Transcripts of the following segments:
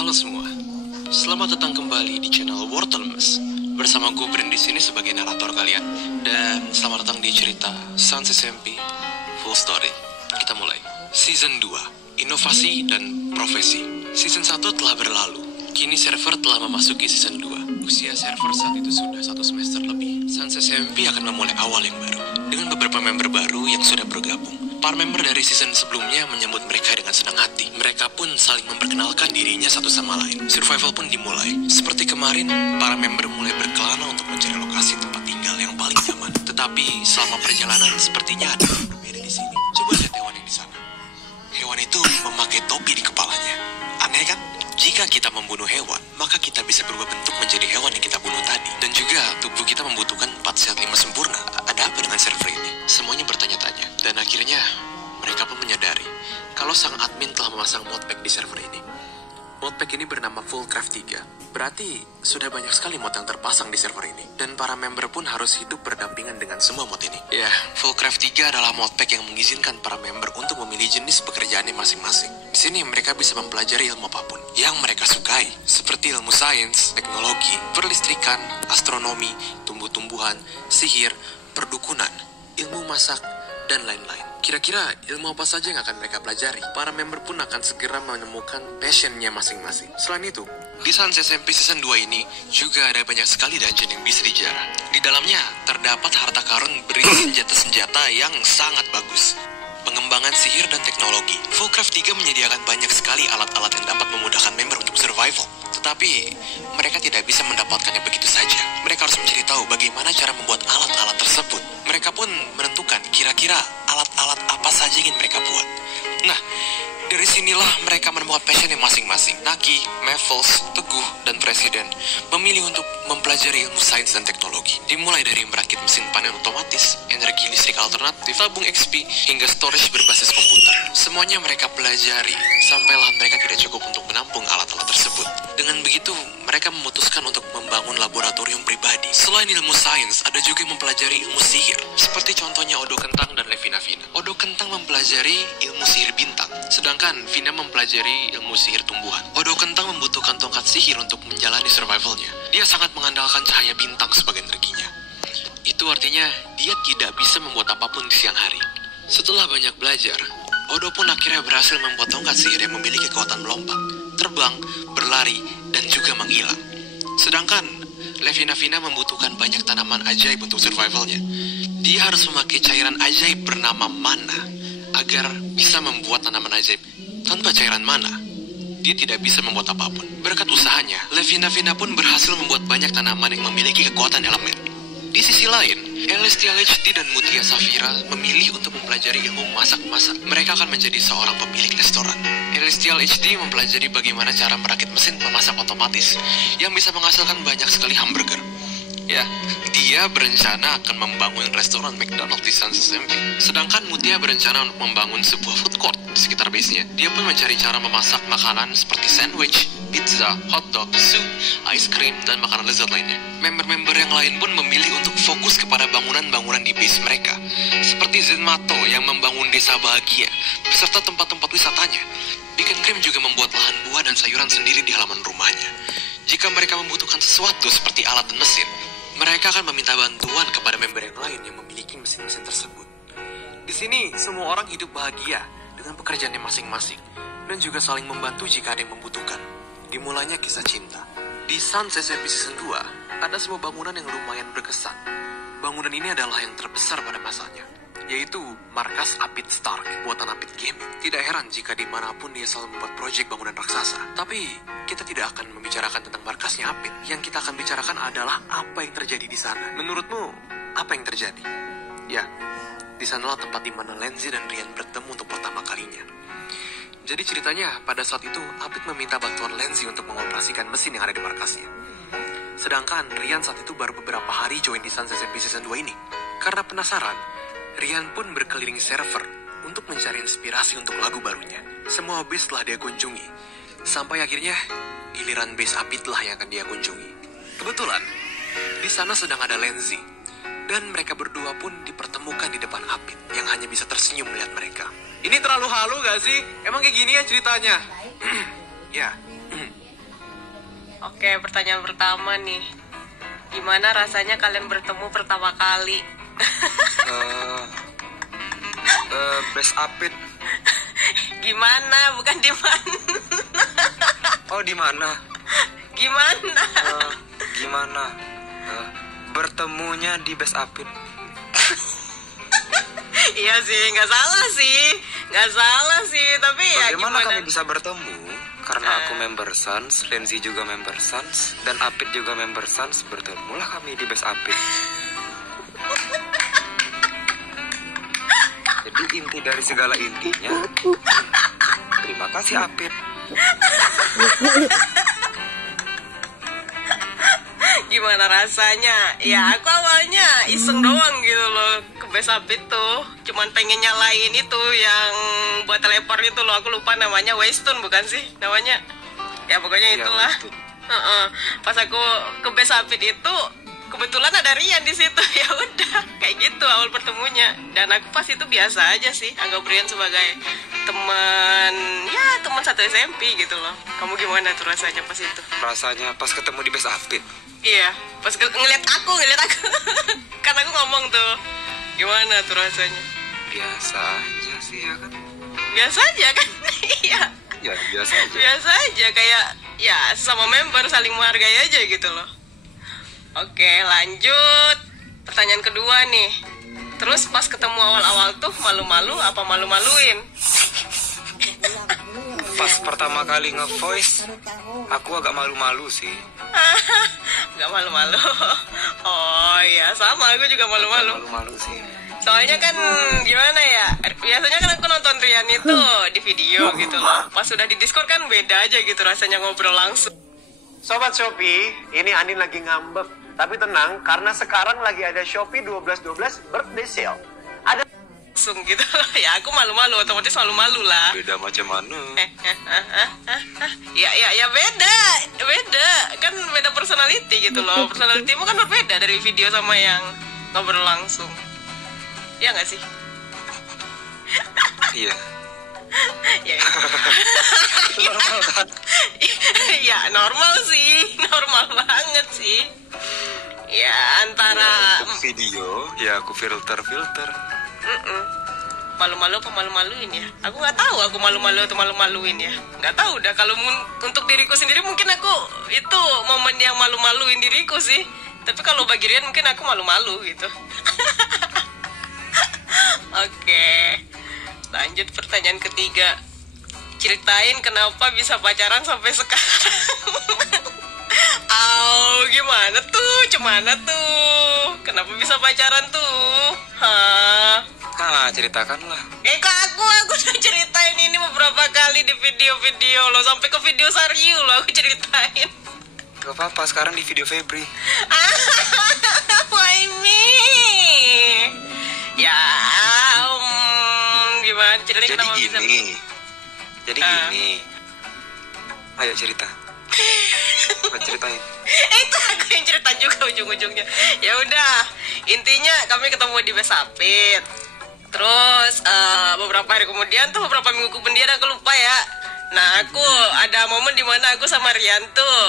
Halo semua, selamat datang kembali di channel Wortelmes. Bersama gue Bren di sini sebagai narator kalian. Dan selamat datang di cerita Sans SMP Full Story. Kita mulai. Season 2, Inovasi dan Profesi. Season 1 telah berlalu. Kini server telah memasuki season 2. Usia server saat itu sudah 1 semester lebih. Sans SMP akan memulai awal yang baru dengan beberapa member baru yang sudah bergabung. Para member dari season sebelumnya menyambut mereka dengan senang hati. Mereka pun saling memperkenalkan dirinya satu sama lain. Survival pun dimulai. Seperti kemarin, para member mulai berkelana untuk mencari lokasi tempat tinggal yang paling nyaman. Tetapi selama perjalanan sepertinya ada yang berbeda di sini. Coba lihat hewan yang di sana. Hewan itu memakai topi di kepalanya. Aneh kan? Jika kita membunuh hewan, maka kita bisa berubah bentuk menjadi hewan yang kita bunuh tadi. Dan juga tubuh kita membutuhkan 4 sehat 5 sempurna. Ada apa dengan server ini? Semuanya bertanya-tanya. Dan akhirnya mereka pun menyadari kalau sang admin telah memasang modpack di server ini. Modpack ini bernama Fullcraft 3. Berarti sudah banyak sekali mod yang terpasang di server ini. Dan para member pun harus hidup berdampingan dengan semua mod ini. Ya, Fullcraft 3 adalah modpack yang mengizinkan para member untuk memilih jenis pekerjaannya masing-masing. Di sini mereka bisa mempelajari ilmu apapun yang mereka sukai, seperti ilmu sains, teknologi, perlistrikan, astronomi, tumbuh-tumbuhan, sihir, perdukunan, ilmu masak, dan lain-lain. Kira-kira ilmu apa saja yang akan mereka pelajari? Para member pun akan segera menemukan passionnya masing-masing. Selain itu, di Sans SMP Season 2 ini juga ada banyak sekali dungeon yang bisa dijarah. Di dalamnya terdapat harta karun berisi senjata-senjata yang sangat bagus. Pengembangan sihir dan teknologi. Fullcraft 3 menyediakan banyak sekali alat-alat yang dapat memudahkan member untuk survival. Tetapi mereka tidak bisa mendapatkannya begitu saja. Mereka harus mencari tahu bagaimana cara membuat alat-alat tersebut. Mereka pun menentukan kira-kira alat-alat apa saja yang ingin mereka buat. Nah, dari sinilah mereka menemukan passionnya masing-masing. Naki, Mevels, Teguh, dan Presiden memilih untuk mempelajari ilmu sains dan teknologi. Dimulai dari merakit mesin panen otomatis, energi listrik alternatif, tabung XP, hingga storage berbasis komputer. Semuanya mereka pelajari, sampailah mereka tidak cukup untuk menampung alat-alat tersebut. Dengan begitu, mereka memutuskan untuk membangun laboratorium pribadi. Selain ilmu sains, ada juga yang mempelajari ilmu sihir, seperti contohnya Odo Kentang dan Levina Vina. Odo Kentang mempelajari ilmu sihir bintang, sedangkan Vina mempelajari ilmu sihir tumbuhan. Odo Kentang membutuhkan tongkat sihir untuk menjalani survivalnya. Dia sangat mengandalkan cahaya bintang sebagai energinya. Itu artinya dia tidak bisa membuat apapun di siang hari. Setelah banyak belajar, Odo pun akhirnya berhasil membuat tongkat sihir yang memiliki kekuatan melompat, terbang, berlari, dan juga menghilang. Sedangkan Levina Vina membutuhkan banyak tanaman ajaib untuk survivalnya. Dia harus memakai cairan ajaib bernama mana agar bisa membuat tanaman ajaib. Tanpa cairan mana, dia tidak bisa membuat apapun. Berkat usahanya, Levina Vina pun berhasil membuat banyak tanaman yang memiliki kekuatan elemen. Di sisi lain, Celestial HD dan Mutia Safira memilih untuk mempelajari ilmu masak-masak. Mereka akan menjadi seorang pemilik restoran. Celestial HD mempelajari bagaimana cara merakit mesin pemasak otomatis yang bisa menghasilkan banyak sekali hamburger. Ya, dia berencana akan membangun restoran McDonald's di Sans SMP. Sedangkan Mutia berencana untuk membangun sebuah food court di sekitar base-nya. Dia pun mencari cara memasak makanan seperti sandwich, pizza, hotdog, sup, ice cream, dan makanan lezat lainnya. Member-member yang lain pun memilih untuk fokus kepada bangunan-bangunan di base mereka, seperti Zenmato yang membangun desa bahagia, beserta tempat-tempat wisatanya. Beacon Cream juga membuat lahan buah dan sayuran sendiri di halaman rumahnya. Jika mereka membutuhkan sesuatu seperti alat dan mesin, mereka akan meminta bantuan kepada member yang lain yang memiliki mesin-mesin tersebut. Di sini, semua orang hidup bahagia dengan pekerjaannya masing-masing, dan juga saling membantu jika ada yang membutuhkan. Dimulainya kisah cinta. Di Sans SMP Season 2, ada sebuah bangunan yang lumayan berkesan. Bangunan ini adalah yang terbesar pada masanya, yaitu markas Apit Stark, buatan Apit Gaming. Tidak heran jika dimanapun dia selalu membuat proyek bangunan raksasa. Tapi, kita tidak akan membicarakan tentang markasnya Apit. Yang kita akan bicarakan adalah apa yang terjadi di sana. Menurutmu, apa yang terjadi? Ya, di sanalah tempat di mana Lenzi dan Rian bertemu untuk pertama kalinya. Jadi ceritanya, pada saat itu, Apit meminta bantuan Lenzi untuk mengoperasikan mesin yang ada di markasnya. Sedangkan, Rian saat itu baru beberapa hari join di Sans SMP Season 2 ini. Karena penasaran, Rian pun berkeliling server untuk mencari inspirasi untuk lagu barunya. Semua base telah dia kunjungi, sampai akhirnya giliran base Apit lah yang akan dia kunjungi. Kebetulan, di sana sedang ada Lenzi, dan mereka berdua pun dipertemukan di depan Apit yang hanya bisa tersenyum melihat mereka. Ini terlalu halu gak sih? Emang kayak gini ya ceritanya? Ya, Oke, pertanyaan pertama nih. Gimana rasanya kalian bertemu pertama kali? Best Apit. Gimana? Bukan di mana. Oh, di mana? Gimana? Gimana? Bertemunya di Best Apit. Iya sih, nggak salah sih. Tapi ya Bagaimana gimana? kami bisa bertemu? Karena aku member Sans, Lenzi juga member Sans, dan Apit juga member Sans. Bertemulah kami di Best Apit. Jadi inti dari segala intinya, terima kasih Apit. Gimana rasanya? Ya aku awalnya iseng doang gitu loh ke Best Apit tuh. Cuman pengen nyalain itu yang buat teleport itu loh. Aku lupa namanya, Waystone bukan sih namanya? Ya pokoknya Iya, itulah. Waystone. Pas aku ke Best Apit itu kebetulan ada Rian di situ. Ya udah kayak gitu awal pertemunya. Dan aku pas itu biasa aja sih, anggap Rian sebagai teman satu SMP gitu loh. Kamu gimana tuh rasanya pas itu? Rasanya pas ketemu di Best Apit. Iya, pas ngeliat aku kan aku ngomong tuh, gimana tuh rasanya? Biasa aja sih ya kan? Biasa aja kan? Iya, Ya biasa aja. biasa aja, kayak ya sesama member saling menghargai aja gitu loh. Oke, lanjut pertanyaan kedua nih. Terus pas ketemu awal-awal tuh malu-malu apa malu-maluin? Pas pertama kali nge-voice, aku agak malu-malu sih. Gak malu-malu. Oh iya, sama aku juga malu-malu. Malu-malu sih. Soalnya kan gimana ya, biasanya kan aku nonton Rian itu di video gitu loh. Pas sudah di Discord kan beda aja gitu rasanya ngobrol langsung. Sobat Shopee, ini Andin lagi ngambek. Tapi tenang, karena sekarang lagi ada Shopee 12/12 birthday sale. Ada Langsung gitu loh. Ya aku malu-malu, otomatis malu-malu lah. Beda macam mana? Ya beda. Kan beda personality gitu loh. Personalitymu kan berbeda dari video sama yang ngobrol langsung. Ya nggak sih? Iya. Ya, Itu normal kan? ya normal banget sih. Ya antara Untuk video, ya aku filter. malu-malu apa malu-maluin ya? Aku nggak tahu aku malu-malu atau malu-maluin ya. Nggak tahu dah. Kalau untuk diriku sendiri mungkin aku itu momen yang malu-maluin diriku sih. Tapi kalau bagi Rian mungkin aku malu-malu gitu. Oke, lanjut pertanyaan ketiga. Ceritain kenapa bisa pacaran sampai sekarang. Gimana tuh? Cemana tuh? Kenapa bisa pacaran tuh? Hah? Nah, ceritakanlah. Kok aku udah ceritain ini beberapa kali di video-video lo. Sampai ke video Saryu lo aku ceritain. Gak apa-apa, sekarang di video Febri. Why me? Ya, gimana? Ceritain Jadi kenapa bisa... gini. Ayo cerita. Ceritain. Itu aku yang cerita juga ujung-ujungnya. Ya udah, intinya kami ketemu di Best Apit. Terus beberapa hari kemudian tuh, beberapa minggu kemudian aku lupa ya. Nah aku ada momen dimana aku sama Rian tuh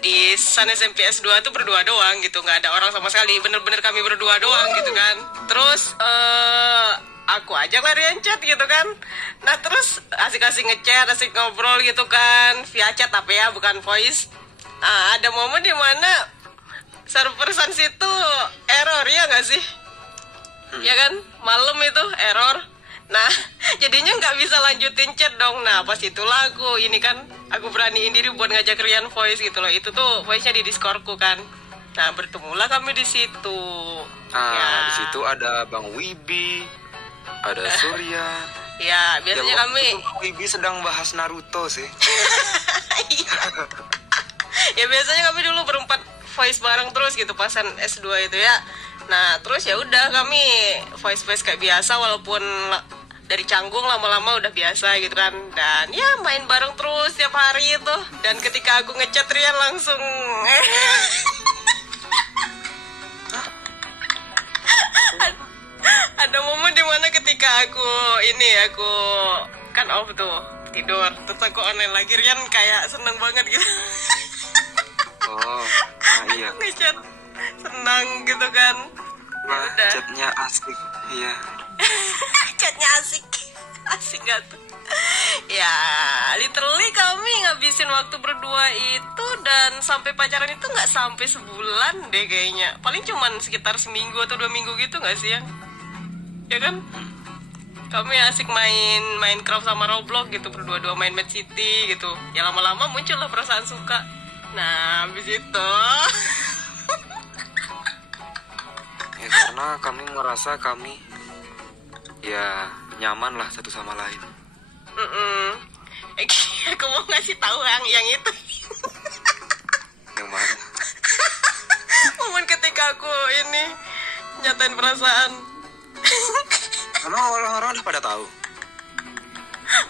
di San SMP S2 tuh berdua doang gitu, nggak ada orang sama sekali, bener-bener kami berdua doang gitu kan. Terus aku aja lah Rian chat gitu kan. Nah terus asik-asik ngechat, asik ngobrol gitu kan via chat tapi ya bukan voice. Ada momen dimana server Sans itu error, ya nggak sih? Ya kan, malam itu error. Nah, jadinya nggak bisa lanjutin chat dong. Nah, pas itulah aku beraniin diri buat ngajak Rian voice gitu loh. Itu tuh voice-nya di Discordku kan. Nah, bertemulah kami di situ. Di situ ada Bang Wibi, ada Surya. Ya, biasanya kami... Bang Wibi sedang bahas Naruto sih. Ya, biasanya kami dulu berempat voice bareng terus gitu pasan S2 itu ya. Nah, terus ya udah kami voice kayak biasa walaupun dari canggung lama-lama udah biasa gitu kan. Dan ya main bareng terus tiap hari itu. Dan ketika aku ngechat Rian langsung ada momen dimana ketika aku kan off tuh tidur, terus aku online lagi, Rian kayak seneng banget gitu. Oh, nah iya. ngechat senang gitu kan. Wah, Udah. chatnya asik. Iya. Chatnya asik. Asik gak tuh? Ya, literally kami ngabisin waktu berdua itu, dan sampai pacaran itu nggak sampai sebulan deh kayaknya. Paling cuman sekitar seminggu atau 2 minggu gitu nggak sih yang? Ya kan? Kami asik main Minecraft sama Roblox gitu, berdua-dua main Mad City gitu. Ya lama-lama muncullah perasaan suka. Nah, habis itu Ya karena kami ngerasa kami ya nyaman lah satu sama lain. Aku mau ngasih tahu yang itu. Yang mana? Momen ketika aku ini nyatain perasaan. Karena orang-orang udah pada tahu.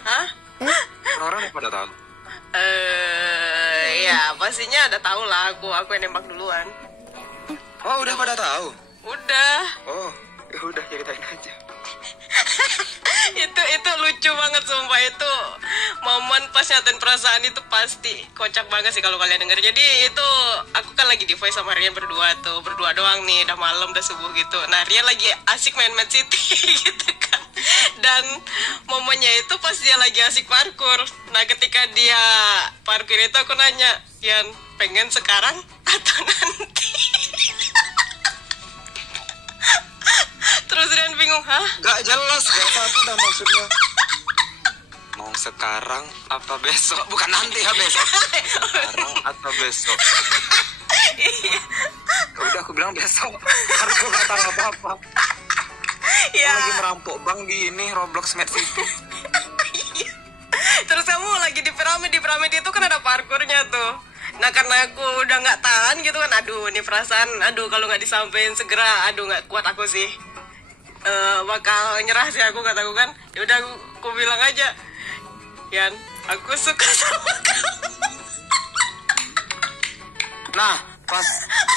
Hah? Orang-orang udah pada tahu. Ya pastinya ada tahu lah, aku yang nembak duluan. Oh, udah pada tahu. Udah. Oh, ya udah ceritain aja. itu lucu banget sumpah. Itu momen pas nyatain perasaan itu pasti kocak banget sih kalau kalian denger. Jadi itu aku kan lagi di voice sama Rian berdua doang nih, udah malam, udah subuh gitu. Nah, Rian lagi asik main Mad City gitu kan. Dan momennya itu pas dia lagi asik parkour. Nah, ketika dia parkour itu aku nanya, "Yan, pengen sekarang atau nanti?" Terus Rian bingung, "Hah?" Gak jelas, gak apa dah maksudnya. Mau sekarang apa besok? Bukan nanti ya, besok. Sekarang atau besok? Udah aku bilang besok. Karena aku gak tahu apa-apa. Ya. Aku lagi merampok bang di ini Roblox Mad City. Terus kamu lagi di piramid itu kan ada parkurnya tuh. Nah, karena aku udah nggak tahan gitu kan, aduh ini perasaan, aduh kalau nggak disampein segera, aduh nggak kuat aku sih. Bakal nyerah sih aku, kataku kan. Ya udah aku bilang aja, "Yan, aku suka sama kamu." Nah, pas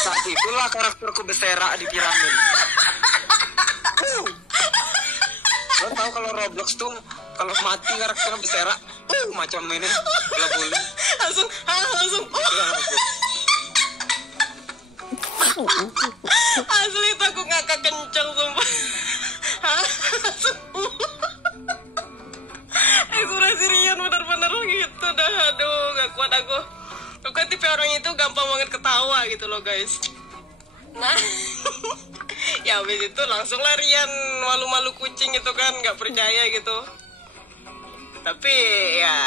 saat itulah karakterku berserak di piramid. Lo tau kalau Roblox tuh kalau mati karakternya berserak, macam ini, bola-bola. langsung. Asli itu aku ngakak kenceng sumpah. Langsung. Ekspresi Rian bener-bener gitu dah. Aduh, gak kuat aku. Aku kan tipe orang itu gampang banget ketawa gitu loh guys. Nah, ya habis itu langsung lah Rian malu-malu kucing gitu kan, gak percaya gitu. Tapi ya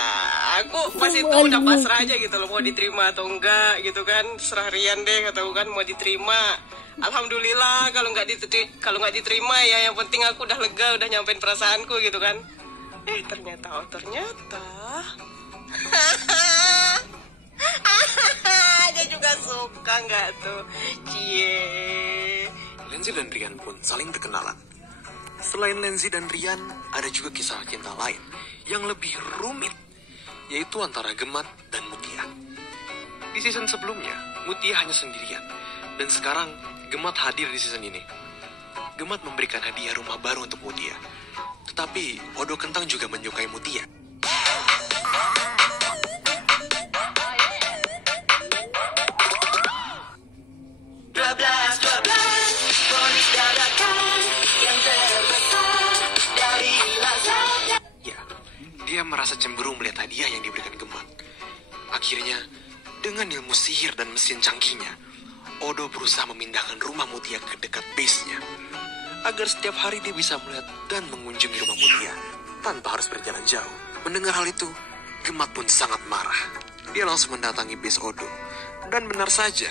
aku pas itu udah pasrah aja gitu loh, mau diterima atau enggak gitu kan, serah Rian deh, kataku kan. Mau diterima, alhamdulillah. Kalau nggak diterima ya yang penting aku udah lega, udah nyampein perasaanku gitu kan. Ternyata dia juga suka nggak tuh, cie. Lenzi dan Rian pun saling berkenalan. Selain Lenzi dan Rian, ada juga kisah cinta lain yang lebih rumit, yaitu antara Gemat dan Mutia. Di season sebelumnya, Mutia hanya sendirian, dan sekarang Gemat hadir di season ini. Gemat memberikan hadiah rumah baru untuk Mutia, tetapi Odo Kentang juga menyukai Mutia. Dia merasa cemburu melihat hadiah yang diberikan Gemat. Akhirnya, dengan ilmu sihir dan mesin canggihnya, Odo berusaha memindahkan rumah Mutia ke dekat base-nya, agar setiap hari dia bisa melihat dan mengunjungi rumah Mutia tanpa harus berjalan jauh. Mendengar hal itu, Gemat pun sangat marah. Dia langsung mendatangi base Odo, dan benar saja,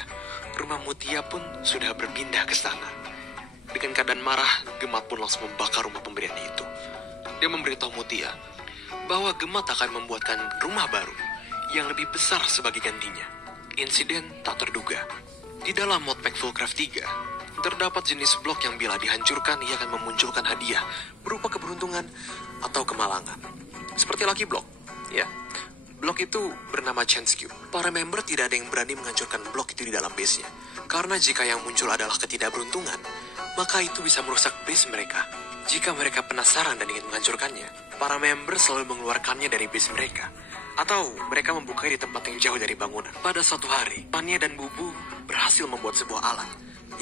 rumah Mutia pun sudah berpindah ke sana. Dengan keadaan marah, Gemat pun langsung membakar rumah pemberiannya itu. Dia memberitahu Mutia bahwa Gemat akan membuatkan rumah baru yang lebih besar sebagai gantinya. Insiden tak terduga. Di dalam modpack Fullcraft 3, terdapat jenis blok yang bila dihancurkan ia akan memunculkan hadiah berupa keberuntungan atau kemalangan. Seperti Lucky Block, ya. Blok itu bernama Chance Cube. Para member tidak ada yang berani menghancurkan blok itu di dalam base-nya. Karena jika yang muncul adalah ketidakberuntungan, maka itu bisa merusak base mereka. Jika mereka penasaran dan ingin menghancurkannya, para member selalu mengeluarkannya dari base mereka Atau mereka membukanya di tempat yang jauh dari bangunan. Pada suatu hari, Tanya dan Bubu berhasil membuat sebuah alat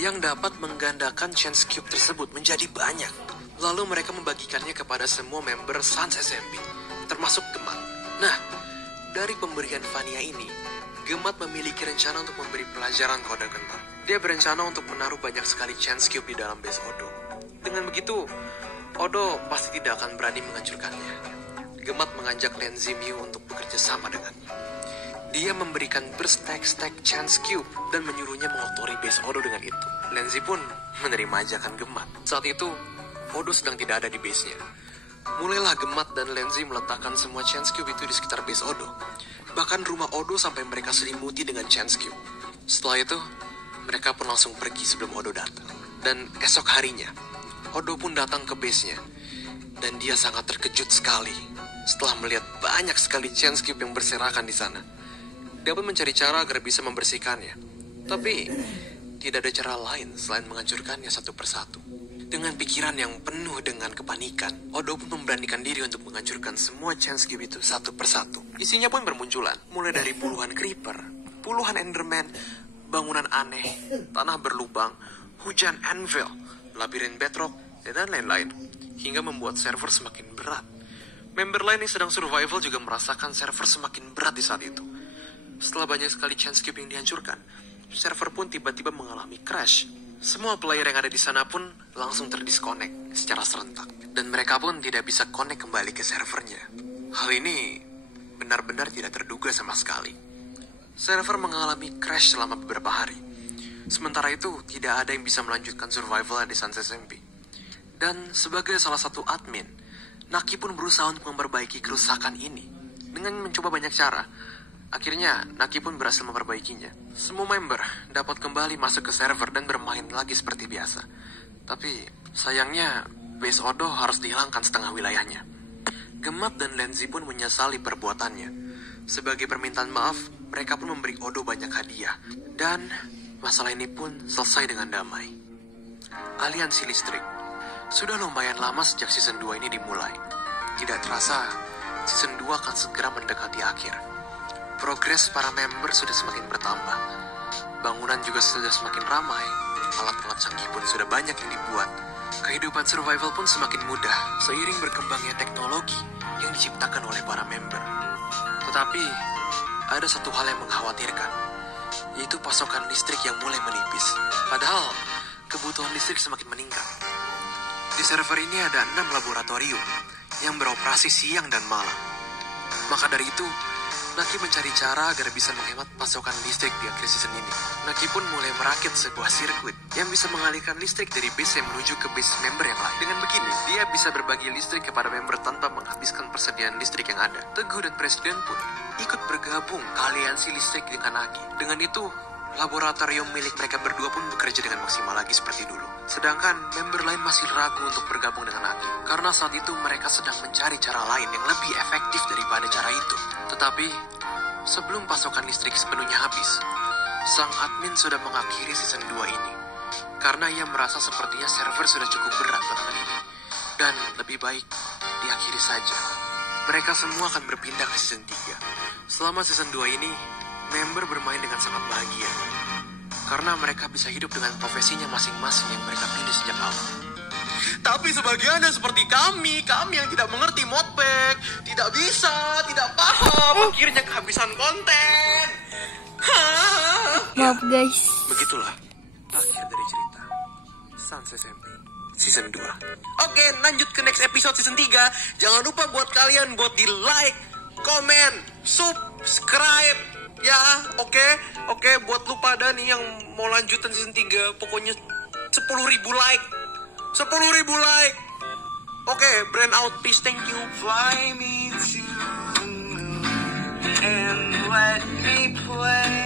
yang dapat menggandakan chance cube tersebut menjadi banyak. Lalu mereka membagikannya kepada semua member Sans SMP, termasuk Gemat. Nah, dari pemberian Vania ini, Gemat memiliki rencana untuk memberi pelajaran kepada Gentar. Dia berencana untuk menaruh banyak sekali chance cube di dalam base Odo. Dengan begitu, Odo pasti tidak akan berani menghancurkannya. Gemat mengajak Lenzi Miu untuk bekerja sama dengannya. Dia memberikan berstack-stack chance cube dan menyuruhnya mengotori base Odo dengan itu. Lenzi pun menerima ajakan Gemat. Saat itu, Odo sedang tidak ada di base-nya. Mulailah Gemat dan Lenzi meletakkan semua chance cube itu di sekitar base Odo. Bahkan rumah Odo sampai mereka selimuti dengan chance cube. Setelah itu, mereka pun langsung pergi sebelum Odo datang. Dan esok harinya, Odo pun datang ke base-nya. Dan dia sangat terkejut sekali setelah melihat banyak sekali chance cube yang berserakan di sana. Dia pun mencari cara agar bisa membersihkannya. Tapi, tidak ada cara lain selain menghancurkannya satu persatu. Dengan pikiran yang penuh dengan kepanikan, Odo pun memberanikan diri untuk menghancurkan semua chance cube itu satu persatu. Isinya pun bermunculan, mulai dari puluhan creeper, puluhan enderman, bangunan aneh, tanah berlubang, hujan anvil, labirin bedrock, dan lain-lain, hingga membuat server semakin berat. Member lain yang sedang survival juga merasakan server semakin berat di saat itu. Setelah banyak sekali chance cube yang dihancurkan, server pun tiba-tiba mengalami crash. Semua player yang ada di sana pun langsung terdisconnect secara serentak. Dan mereka pun tidak bisa connect kembali ke servernya. Hal ini benar-benar tidak terduga sama sekali. Server mengalami crash selama beberapa hari. Sementara itu, tidak ada yang bisa melanjutkan survival di Sans SMP. Dan sebagai salah satu admin, Naki pun berusaha untuk memperbaiki kerusakan ini. Dengan mencoba banyak cara, akhirnya, Naki pun berhasil memperbaikinya. Semua member dapat kembali masuk ke server dan bermain lagi seperti biasa. Tapi, sayangnya, base Odo harus dihilangkan setengah wilayahnya. Gemat dan Lenzi pun menyesali perbuatannya. Sebagai permintaan maaf, mereka pun memberi Odo banyak hadiah. Dan, masalah ini pun selesai dengan damai. Aliansi listrik. Sudah lumayan lama sejak season 2 ini dimulai. Tidak terasa, season 2 akan segera mendekati akhir. Progres para member sudah semakin bertambah. Bangunan juga sudah semakin ramai. Alat-alat canggih pun sudah banyak yang dibuat. Kehidupan survival pun semakin mudah seiring berkembangnya teknologi yang diciptakan oleh para member. Tetapi, ada satu hal yang mengkhawatirkan, yaitu pasokan listrik yang mulai menipis. Padahal, kebutuhan listrik semakin meningkat. Di server ini ada 6 laboratorium yang beroperasi siang dan malam. Maka dari itu, Naki mencari cara agar bisa menghemat pasokan listrik di akhir season ini. Naki pun mulai merakit sebuah sirkuit yang bisa mengalihkan listrik dari base yang menuju ke base member yang lain. Dengan begini, dia bisa berbagi listrik kepada member tanpa menghabiskan persediaan listrik yang ada. Teguh dan Presiden pun ikut bergabung ke aliansi listrik dengan Naki. Dengan itu, laboratorium milik mereka berdua pun bekerja dengan maksimal lagi seperti dulu. Sedangkan member lain masih ragu untuk bergabung dengan Naki, karena saat itu mereka sedang mencari cara lain yang lebih efektif daripada cara itu. Tetapi, sebelum pasokan listrik sepenuhnya habis, sang admin sudah mengakhiri season 2 ini. Karena ia merasa sepertinya server sudah cukup berat belakangan ini. Dan lebih baik diakhiri saja. Mereka semua akan berpindah ke season 3. Selama season 2 ini, member bermain dengan sangat bahagia. Karena mereka bisa hidup dengan profesinya masing-masing yang mereka pilih sejak awal. Tapi sebagiannya seperti kami yang tidak mengerti modpack, tidak bisa, tidak paham, akhirnya kehabisan konten. Maaf guys. Begitulah akhir dari cerita Sans SMP season 2. Oke, lanjut ke next episode season 3. Jangan lupa buat kalian buat di like, komen, subscribe. Ya, oke, buat lu pada nih yang mau lanjutan season 3, pokoknya 10.000 like. 10.000 like. Oke, brand out, peace, thank you. Fly me to the moon and let me play